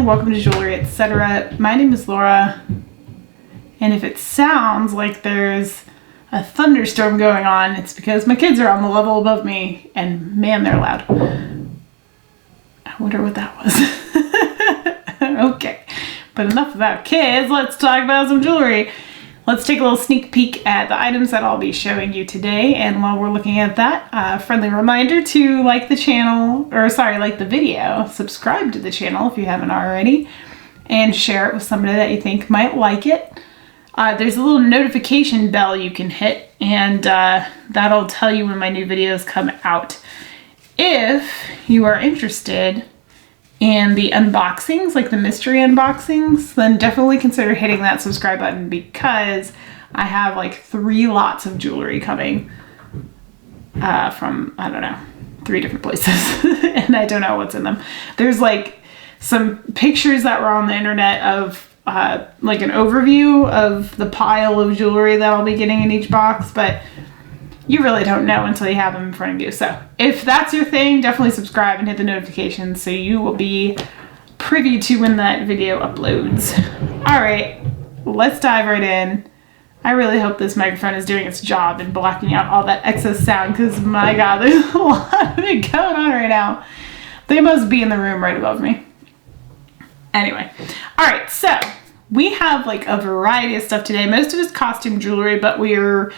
everyone, welcome to Jewelry Etc. My name is Laura, and if it sounds like there's a thunderstorm going on, it's because my kids are on the level above me, and man, they're loud. I wonder what that was. Okay, but enough about kids, let's talk about some jewelry. Let's take a little sneak peek at the items that I'll be showing you today, and while we're looking at that, a friendly reminder to like the channel, like the video, subscribe to the channel if you haven't already, and share it with somebody that you think might like it. There's a little notification bell you can hit, and that'll tell you when my new videos come out. If you are interested in the unboxings, like the mystery unboxings, then definitely consider hitting that subscribe button, because I have like 3 lots of jewelry coming from, I don't know, 3 different places and I don't know what's in them. There's like some pictures that were on the internet of like an overview of the pile of jewelry that I'll be getting in each box, but you really don't know until you have them in front of you. So if that's your thing, definitely subscribe and hit the notifications so you will be privy to when that video uploads. All right, let's dive right in. I really hope this microphone is doing its job in blocking out all that excess sound, because my God, there's a lot of it going on right now. They must be in the room right above me. Anyway, all right, so we have like a variety of stuff today. Most of it's costume jewelry, but we're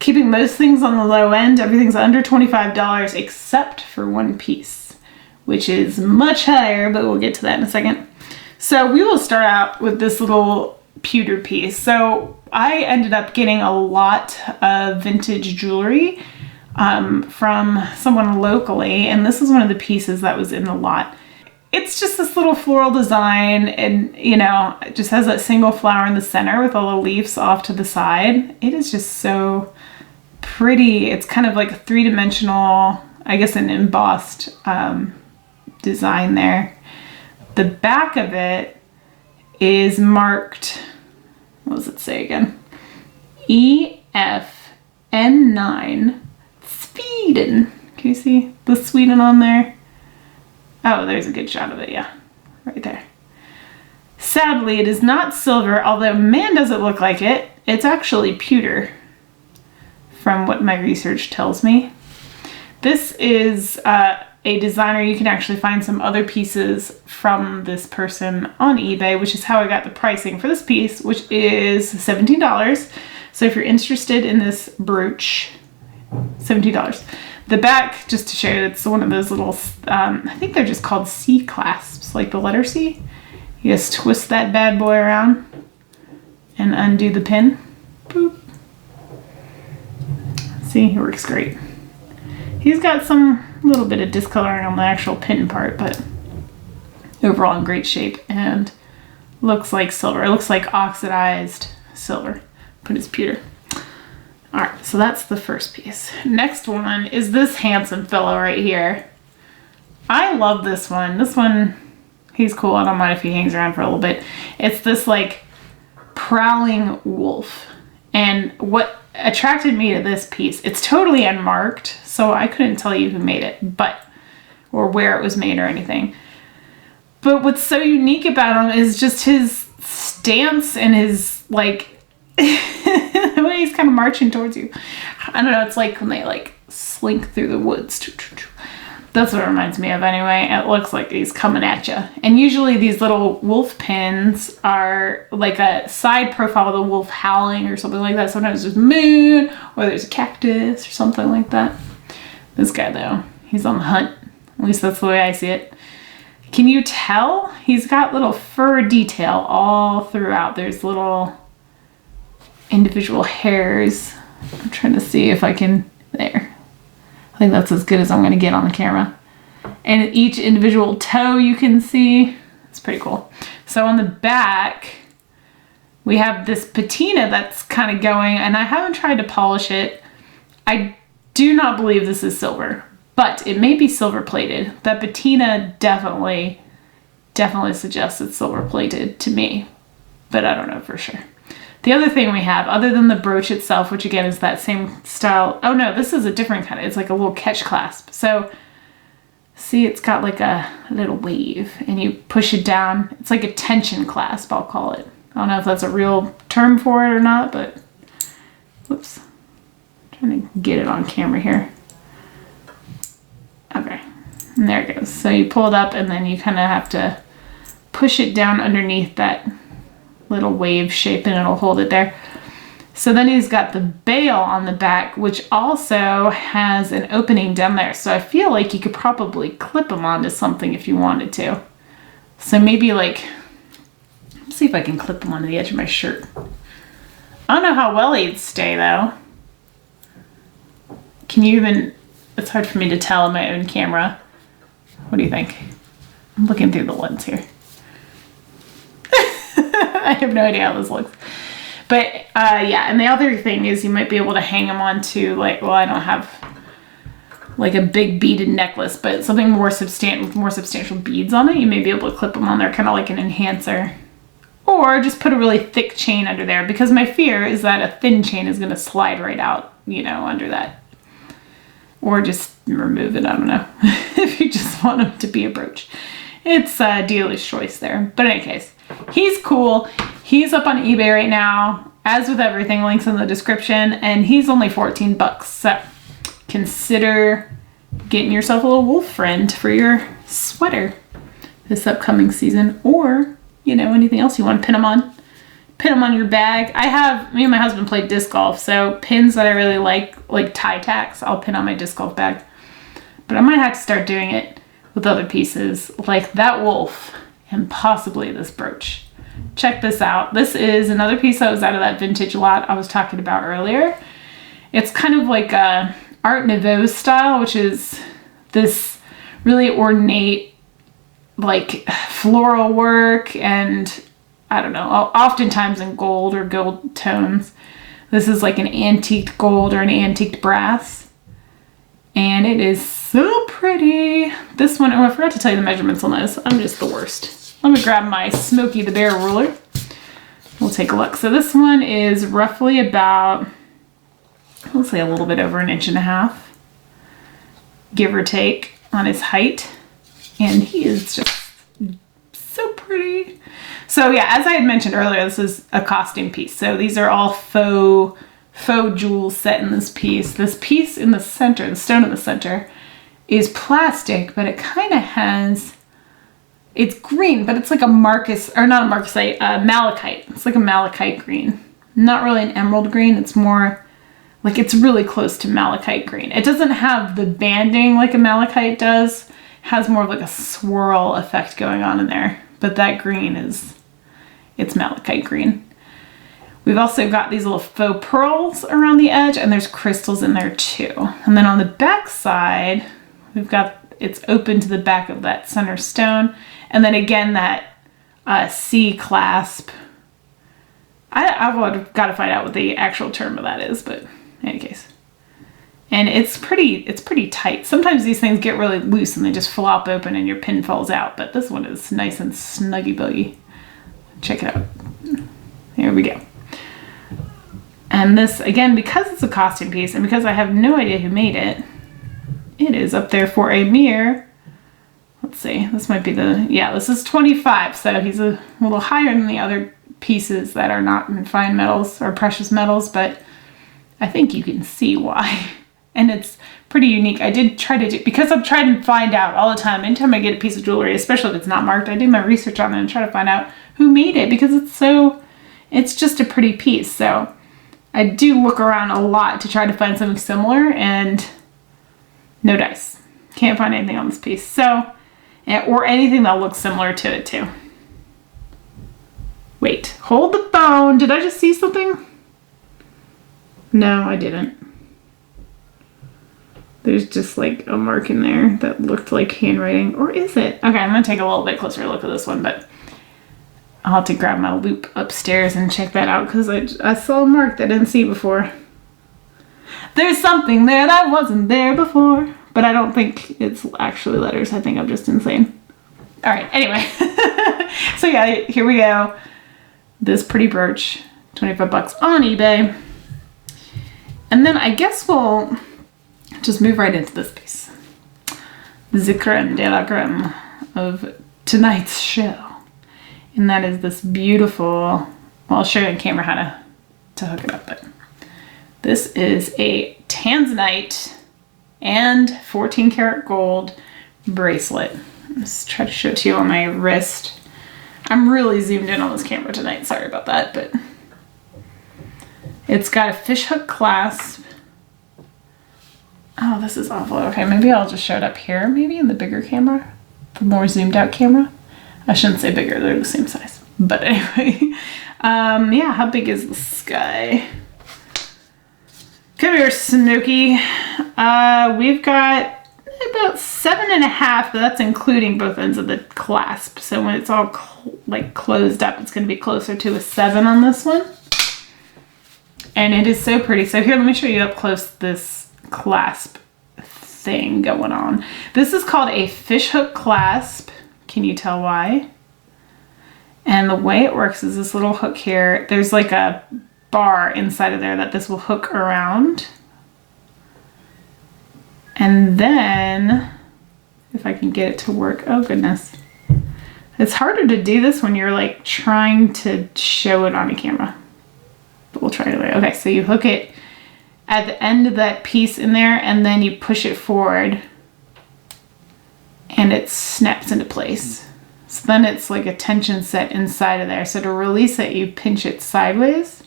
keeping most things on the low end. Everything's under $25 except for one piece, which is much higher, but we'll get to that in a second. So we will start out with this little pewter piece. So I ended up getting a lot of vintage jewelry from someone locally, and this is one of the pieces that was in the lot. It's just this little floral design, and you know, it just has that single flower in the center with all the leaves off to the side. It is just so pretty. It's kind of like a 3-dimensional, I guess an embossed design there. The back of it is marked, what does it say again? EFN9 Sweden. Can you see the Sweden on there? Oh, there's a good shot of it, yeah, right there. Sadly, it is not silver, although man does it look like it. It's actually pewter, from what my research tells me. This is a designer. You can actually find some other pieces from this person on eBay, which is how I got the pricing for this piece, which is $17. So if you're interested in this brooch, $17. The back, just to show you, it's one of those little, I think they're just called C clasps, like the letter C. You just twist that bad boy around and undo the pin. Boop. See, it works great. He's got some little bit of discoloring on the actual pin part, but overall in great shape, and looks like silver. It looks like oxidized silver, but it's pewter. All right, so that's the first piece. Next one is this handsome fellow right here. I love this one. This one, he's cool. I don't mind if he hangs around for a little bit. It's this like prowling wolf. And what attracted me to this piece, it's totally unmarked, so I couldn't tell you who made it, or where it was made or anything. But what's so unique about him is just his stance and his like the way he's kind of marching towards you. I don't know, it's like when they like slink through the woods. That's what it reminds me of anyway. It looks like he's coming at you. And usually these little wolf pins are like a side profile of the wolf howling or something like that. Sometimes there's a moon, or there's a cactus or something like that. This guy though, he's on the hunt. At least that's the way I see it. Can you tell? He's got little fur detail all throughout. There's little individual hairs. I'm trying to see if I can, there. I think that's as good as I'm going to get on the camera. And each individual toe you can see. It's pretty cool. So on the back, we have this patina that's kind of going, and I haven't tried to polish it. I do not believe this is silver, but it may be silver plated. That patina definitely suggests it's silver plated to me, but I don't know for sure. The other thing we have, other than the brooch itself, which again is that same style. Oh no, this is a different kind of, it's like a little catch clasp. So See, it's got like a little wave and you push it down. It's like a tension clasp, I'll call it. I don't know if that's a real term for it or not, but whoops. I'm trying to get it on camera here. Okay, and there it goes. So you pull it up and then you kind of have to push it down underneath that little wave shape and it'll hold it there. So then he's got the bail on the back, which also has an opening down there. So I feel like you could probably clip them onto something if you wanted to. So maybe like, let's see if I can clip them onto the edge of my shirt. I don't know how well he'd stay though. Can you even, it's hard for me to tell on my own camera. What do you think? I'm looking through the lens here. I have no idea how this looks. But yeah, and the other thing is you might be able to hang them onto like, well, I don't have like a big beaded necklace, but something more substantial beads on it. You may be able to clip them on there, kind of like an enhancer. Or just put a really thick chain under there, because my fear is that a thin chain is going to slide right out, you know, under that. Or just remove it, I don't know, if you just want them to be a brooch. It's a dealer's choice there. But in any case, he's cool. He's up on eBay right now. As with everything, links in the description. And he's only 14 bucks. So consider getting yourself a little wolf friend for your sweater this upcoming season. Or, you know, anything else you want to pin them on. Pin them on your bag. Me and my husband played disc golf. So pins that I really like tie tacks, I'll pin on my disc golf bag. But I might have to start doing it with other pieces like that wolf and possibly this brooch. Check this out. This is another piece that was out of that vintage lot I was talking about earlier. It's kind of like a Art Nouveau style, which is this really ornate like floral work and I don't know, oftentimes in gold or gold tones. This is like an antiqued gold or an antiqued brass. And it is so pretty. This one, oh, I forgot to tell you the measurements on this. I'm just the worst. Let me grab my Smokey the Bear ruler. We'll take a look. So this one is roughly about, let's say a little bit over 1.5 inches, give or take, on his height. And he is just so pretty. So yeah, as I had mentioned earlier, this is a costume piece. So these are all faux jewels set in this piece. This piece in the center, the stone in the center, is plastic, but it kind of has, it's green, but it's like a Marcus, or not a Marcusite, malachite. It's like a malachite green. Not really an emerald green. It's more like, it's really close to malachite green. It doesn't have the banding like a malachite does. It has more of like a swirl effect going on in there. But that green is, it's malachite green. We've also got these little faux pearls around the edge, and there's crystals in there too. And then on the back side, we've got, it's open to the back of that center stone. And then again, that C clasp. I've got to find out what the actual term of that is, but in any case. And it's pretty tight. Sometimes these things get really loose and they just flop open and your pin falls out, but this one is nice and snuggy buggy. Check it out. Here we go. And this, again, because it's a costume piece and because I have no idea who made it, it is up there for a mere, let's see, this might be the, yeah, this is 25. So he's a little higher than the other pieces that are not in fine metals or precious metals, but I think you can see why. And it's pretty unique. I did try to do, because I'm trying to find out all the time, anytime I get a piece of jewelry, especially if it's not marked, I do my research on it and try to find out who made it, because it's just a pretty piece. So I do look around a lot to try to find something similar, and no dice. Can't find anything on this piece. So, or anything that looks similar to it too. Wait, hold the phone. Did I just see something? No, I didn't. There's just like a mark in there that looked like handwriting. Or is it? Okay, I'm going to take a little bit closer look at this one, but I'll have to grab my loop upstairs and check that out, because I saw a mark that I didn't see before. There's something there that wasn't there before. But I don't think it's actually letters. I think I'm just insane. All right, anyway. So yeah, here we go. This pretty brooch, 25 bucks on eBay. And then I guess we'll just move right into this piece. the creme de la creme of tonight's show. And that is this beautiful, well, I'll show you on camera how to hook it up, but this is a tanzanite and 14 karat gold bracelet. Let's try to show it to you on my wrist. I'm really zoomed in on this camera tonight, sorry about that, but it's got a fishhook clasp. Oh, this is awful. Okay, maybe I'll just show it up here, maybe in the bigger camera, the more zoomed out camera. I shouldn't say bigger, they're the same size. But anyway, yeah, how big is this guy? Come here, Snooky. We've got about 7.5, but that's including both ends of the clasp. So when it's all like closed up, it's gonna be closer to a 7 on this one. And it is so pretty. So here, let me show you up close this clasp thing going on. This is called a fishhook clasp. Can you tell why? And the way it works is this little hook here, there's like a bar inside of there that this will hook around. And then, if I can get it to work, oh goodness. It's harder to do this when you're like trying to show it on a camera. But we'll try it anyway. Okay, so you hook it at the end of that piece in there, and then you push it forward and it snaps into place. So then it's like a tension set inside of there. So to release it, you pinch it sideways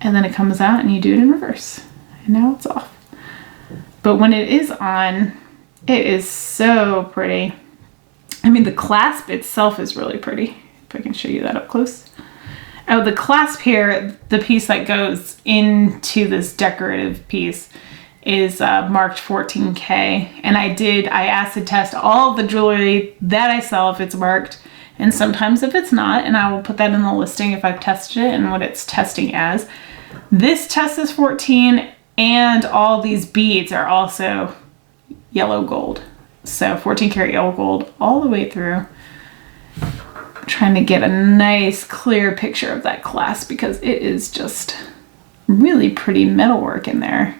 and then it comes out and you do it in reverse. And now it's off. But when it is on, it is so pretty. I mean, the clasp itself is really pretty. If I can show you that up close. Oh, the clasp here, the piece that goes into this decorative piece is marked 14K. And I acid test all of the jewelry that I sell if it's marked, and sometimes if it's not, and I will put that in the listing if I've tested it and what it's testing as. This test is 14, and all these beads are also yellow gold. So 14 karat yellow gold all the way through. I'm trying to get a nice clear picture of that clasp because it is just really pretty metalwork in there.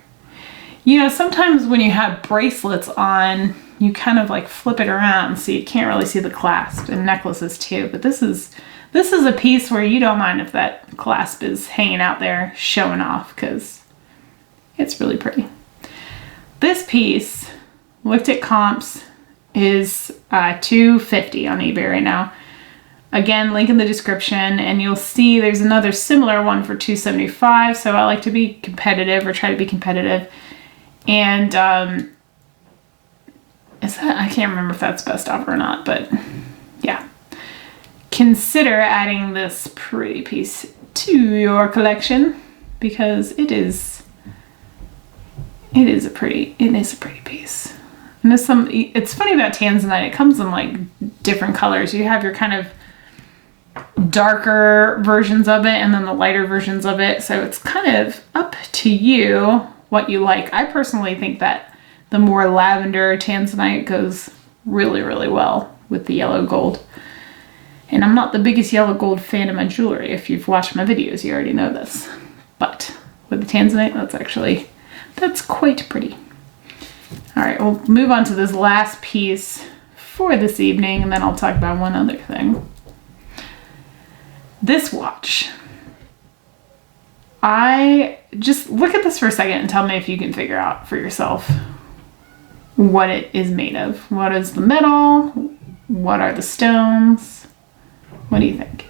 You know, sometimes when you have bracelets on, you kind of like flip it around so you can't really see the clasp, and necklaces too. But this is a piece where you don't mind if that clasp is hanging out there showing off because it's really pretty. This piece, looked at comps, is $250 on eBay right now. Again, link in the description, and you'll see there's another similar one for $275. So I like to be competitive, or try to be competitive. And I can't remember if that's best offer or not, but yeah. Consider adding this pretty piece to your collection because it is a pretty piece. And it's funny about tanzanite, it comes in like different colors. You have your kind of darker versions of it and then the lighter versions of it. So it's kind of up to you what you like. I personally think that the more lavender tanzanite goes really, really well with the yellow gold. And I'm not the biggest yellow gold fan of my jewelry. If you've watched my videos, you already know this. But with the tanzanite, that's quite pretty. All right, we'll move on to this last piece for this evening, and then I'll talk about one other thing. This watch. I just look at this for a second and tell me if you can figure out for yourself what it is made of. What is the metal? What are the stones? What do you think?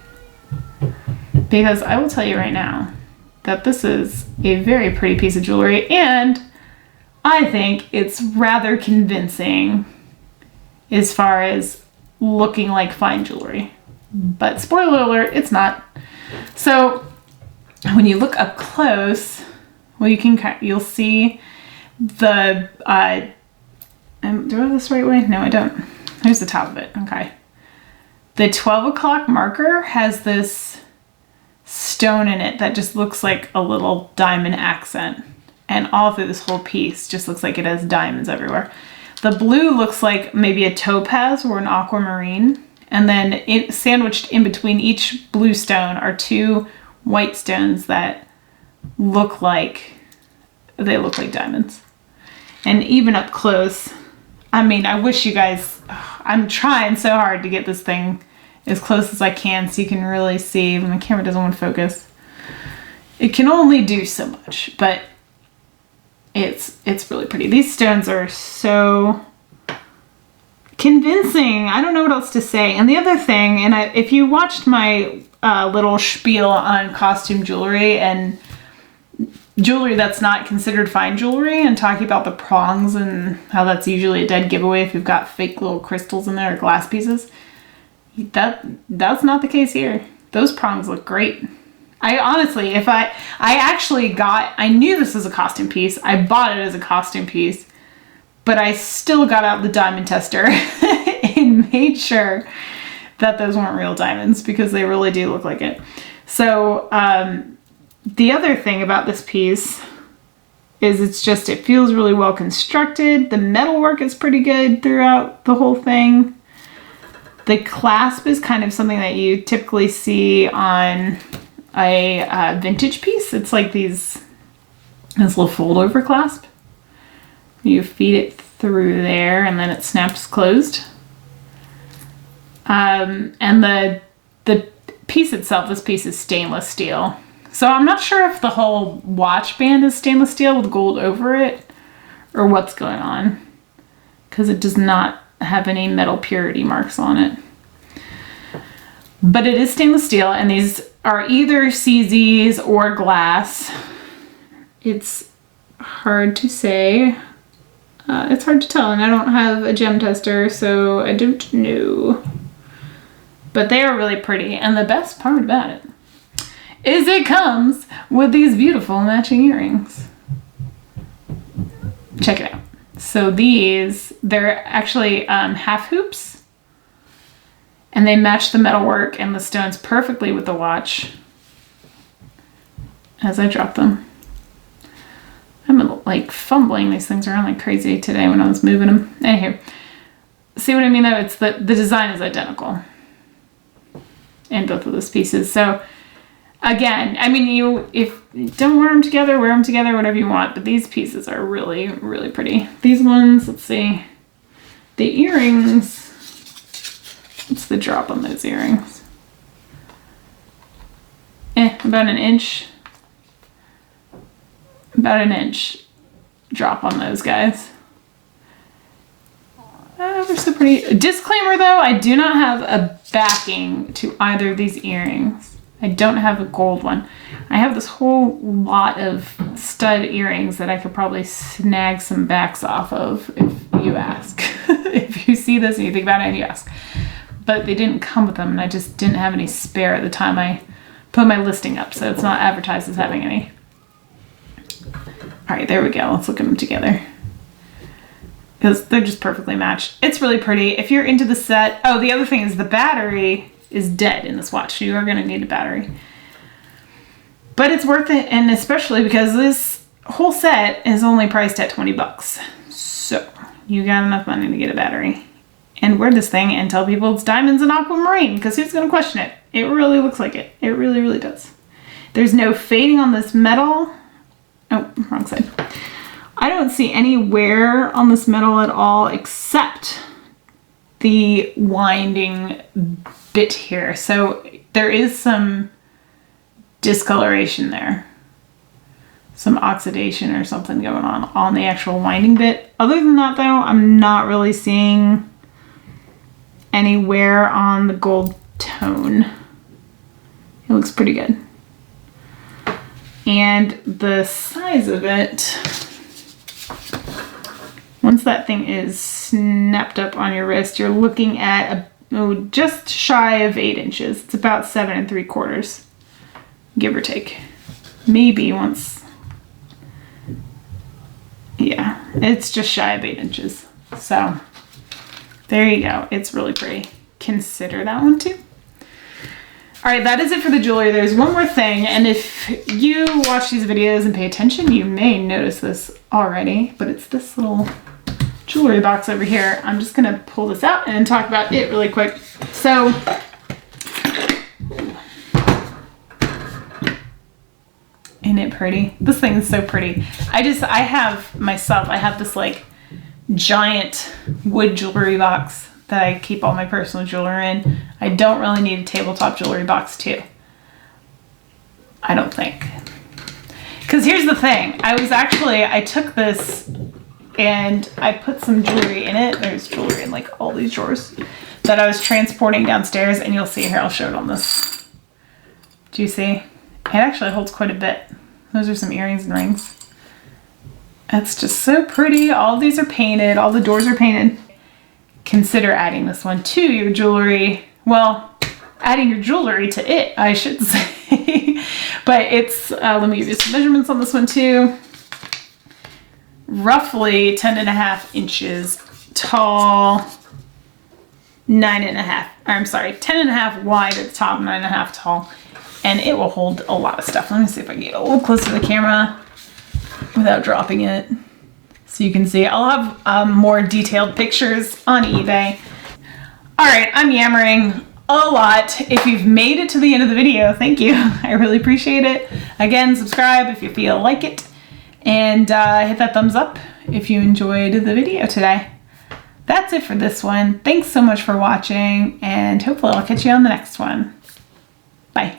Because I will tell you right now that this is a very pretty piece of jewelry, and I think it's rather convincing as far as looking like fine jewelry. But spoiler alert, it's not. So when you look up close, well, you'll see the, do I have this right way? No, I don't. Here's the top of it, okay. The 12 o'clock marker has this stone in it that just looks like a little diamond accent. And all through this whole piece just looks like it has diamonds everywhere. The blue looks like maybe a topaz or an aquamarine. And then sandwiched in between each blue stone are two white stones that look like diamonds. And even up close, I mean, I wish you guys, I'm trying so hard to get this thing as close as I can so you can really see. When the camera doesn't want to focus, it can only do so much, but it's really pretty. These stones are so convincing. I don't know what else to say. And the other thing, and if you watched my little spiel on costume jewelry and jewelry that's not considered fine jewelry, and talking about the prongs and how that's usually a dead giveaway if you've got fake little crystals in there or glass pieces, that's not the case here. Those prongs look great. I honestly, I knew this was a costume piece. I bought it as a costume piece, but I still got out the diamond tester and made sure that those weren't real diamonds, because they really do look like it. So the other thing about this piece is it feels really well constructed. The metalwork is pretty good throughout the whole thing. The clasp is kind of something that you typically see on a vintage piece. It's like this little fold over clasp. You feed it through there and then it snaps closed. And the piece itself, this piece is stainless steel. So I'm not sure if the whole watch band is stainless steel with gold over it or what's going on, because it does not have any metal purity marks on it. But it is stainless steel, and these are either CZs or glass. It's hard to say. It's hard to tell, and I don't have a gem tester, so I don't know. But they are really pretty, and the best part about it is it comes with these beautiful matching earrings. Check it out. So they're actually half hoops, and they match the metalwork and the stones perfectly with the watch as I drop them. I'm like fumbling these things around like crazy today when I was moving them. Anywho, see what I mean though? It's the design is identical in both of those pieces. So again, I mean, if you don't wear them together, whatever you want, but these pieces are really, really pretty. These ones, let's see, the earrings, what's the drop on those earrings? About an inch drop on those guys. They're so pretty. Disclaimer though, I do not have a backing to either of these earrings. I don't have a gold one. I have this whole lot of stud earrings that I could probably snag some backs off of if you ask. If you see this and you think about it and you ask. But they didn't come with them, and I just didn't have any spare at the time I put my listing up, so it's not advertised as having any. All right, there we go. Let's look at them together, because they're just perfectly matched. It's really pretty. If you're into the set, oh, the other thing is the battery is dead in this watch. So you are going to need a battery. But it's worth it, and especially because this whole set is only priced at $20. So you got enough money to get a battery and wear this thing and tell people it's diamonds and aquamarine, because who's going to question it? It really looks like it. It really, really does. There's no fading on this metal. Oh, wrong side. I don't see any wear on this metal at all except the winding bit here. So there is some discoloration there. Some oxidation or something going on the actual winding bit. Other than that though, I'm not really seeing any wear on the gold tone. It looks pretty good. And the size of it, once that thing is snapped up on your wrist, you're looking at just shy of 8 inches. It's about 7 3/4, give or take. Maybe once. Yeah, it's just shy of 8 inches. So there you go. It's really pretty. Consider that one too. All right, that is it for the jewelry. There's one more thing, and if you watch these videos and pay attention, you may notice this already, but it's this little jewelry box over here. I'm just gonna pull this out and talk about it really quick. So, isn't it pretty? This thing is so pretty. I have this like giant wood jewelry box that I keep all my personal jewelry in. I don't really need a tabletop jewelry box too. I don't think. Because here's the thing. I took this and I put some jewelry in it. There's jewelry in like all these drawers that I was transporting downstairs, and you'll see here, I'll show it on this. Do you see? It actually holds quite a bit. Those are some earrings and rings. It's just so pretty. All of these are painted. All the doors are painted. Consider adding this one to your jewelry. Well, adding your jewelry to it, I should say. But it's, let me give you some measurements on this one too. Roughly 10.5 inches tall, 10.5 wide at the top, 9.5 tall. And it will hold a lot of stuff. Let me see if I can get a little closer to the camera without dropping it. So you can see, I'll have more detailed pictures on eBay. All right, I'm yammering a lot. If you've made it to the end of the video, thank you. I really appreciate it. Again, subscribe if you feel like it, and hit that thumbs up if you enjoyed the video today. That's it for this one. Thanks so much for watching, and hopefully I'll catch you on the next one. Bye.